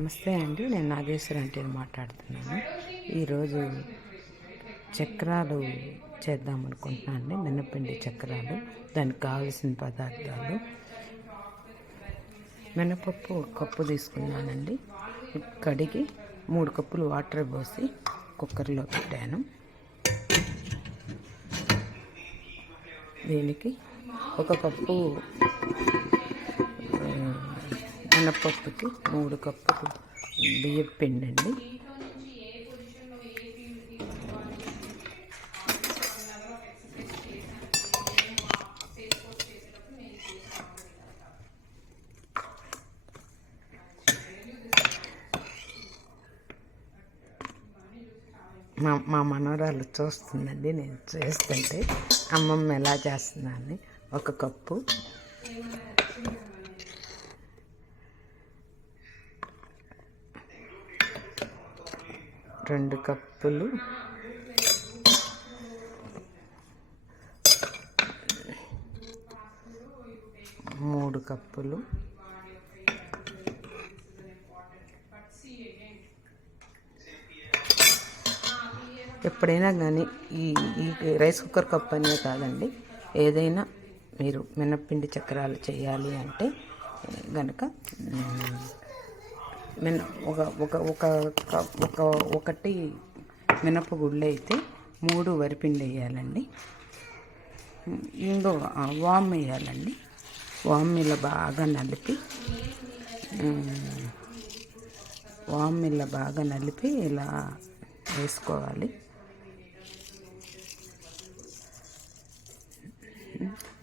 నమస్తే అండి, నేను నాగేశ్వర ఆంటీని మాట్లాడుతున్నాను. ఈరోజు చక్రాలు చేద్దాం అనుకుంటున్నాను అండి. మినపిండి చక్రాలు. దానికి కావాల్సిన పదార్థాలు: మినపప్పు 1 కప్పు తీసుకున్నానండి. కడిగి 3 కప్పులు వాటర్ పోసి కుక్కర్లో పెట్టాను. దీనికి 1 కప్పు మినపప్పుకి 3 కప్పులు బియ్యం పిండి అండి. మా మనవరాలు చూస్తుందండి నేను చేస్తుంటే, అమ్మమ్మ ఎలా చేస్తున్నాను. 1 కప్పు 2 కప్పులు మూడు కప్పులు ఎప్పుడైనా కానీ ఈ రైస్ కుక్కర్ కప్ అనే కాదండి, ఏదైనా మీరు మినప్పిండి చక్రాలు చేయాలి అంటే కనుక ఒకటి మినపగుళ్ళు అయితే 3 వరిపిండి వేయాలండి. ఇంకో వామ్ వేయాలండి. వామ్ ఇలా బాగా నలిపి ఇలా వేసుకోవాలి.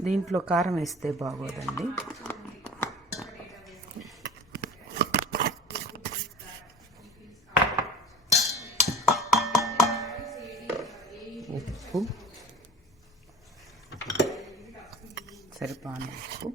దీంట్లో కారం వేస్తే బాగోదండి. ఉప్పు సరిపోను ఉప్పు.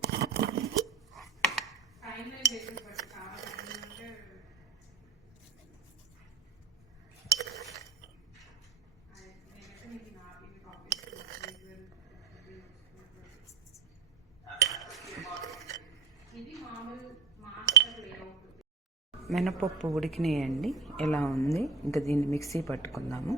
మినపప్పు ఉడికినాయండి, ఇలా ఉంది. ఇంకా దీన్ని మిక్సీ పట్టుకుందాము.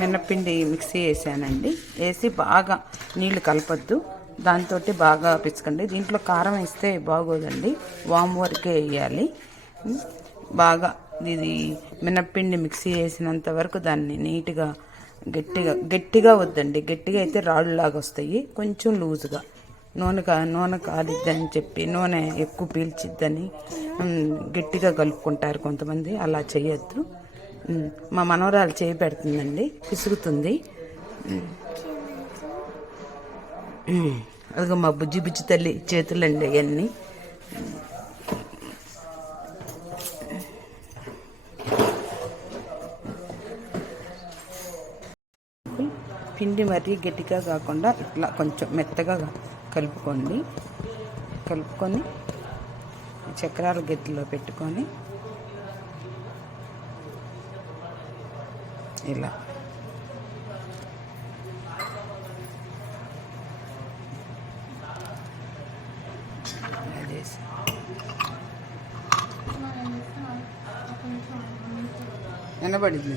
మినప్పిండి మిక్సీ వేసానండి. వేసి బాగా నీళ్లు కలపద్దు, దాంతో బాగా పిచ్చకండి. దీంట్లో కారం వేస్తే బాగోదండి, వామ్ వరకే వేయాలి. బాగా ఇది మినప్పిండి మిక్సీ వేసినంత వరకు దాన్ని నీట్గా గట్టిగా వద్దండి. గట్టిగా అయితే రాళ్ళలాగా వస్తాయి. కొంచెం లూజుగా నూనె కాలిద్దని చెప్పి, నూనె ఎక్కువ పీల్చిద్దని గట్టిగా కలుపుకుంటారు కొంతమంది. అలా చేయొద్దు. మా మనవరాలు చేయి పెడుతుందండి, పిసుగుతుంది. అదిగో మా బుజ్జి తల్లి చేతులండి అవన్నీ. పిండి మరీ గట్టిగా కాకుండా ఇట్లా కొంచెం మెత్తగా కలుపుకొని చక్రాల గిద్దలో పెట్టుకొని ఇలా వినబడింది.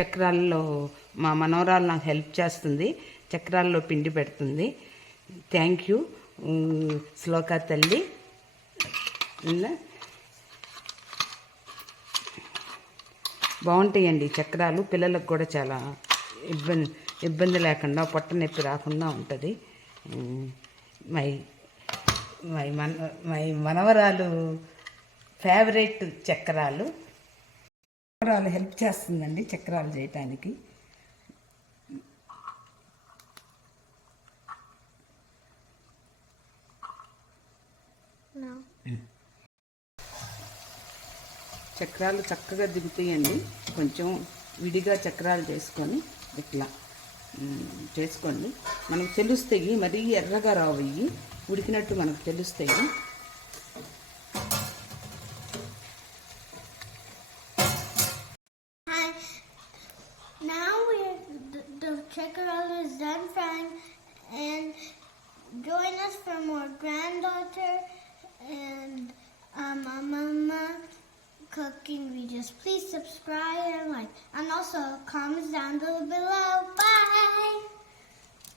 చక్రాల్లో మా మనవరాలు నాకు హెల్ప్ చేస్తుంది, చక్రాల్లో పిండి పెడుతుంది. థ్యాంక్ యూ శ్లోక తల్లి. బాగుంటాయండి చక్రాలు, పిల్లలకు కూడా చాలా ఇబ్బంది లేకుండా, పొట్ట నొప్పి రాకుండా ఉంటుంది. మై మై మన మై మనవరాలు ఫేవరెట్ చక్రాలు. మనవరాలు హెల్ప్ చేస్తుందండి చక్రాలు చేయటానికి. చక్రాలు చక్కగా దిగుతాయండి. కొంచెం విడిగా చక్రాలు చేసుకొని ఇట్లా చేసుకోండి. మనకు తెలుస్తాయి, మరీ ఎర్రగా రావు, ఇవి ఉడికినట్టు మనకు తెలుస్తాయి. Now the chakral is done frying, and join us for more granddaughter and mama cooking videos. Please subscribe and like, and also comment down below. Bye.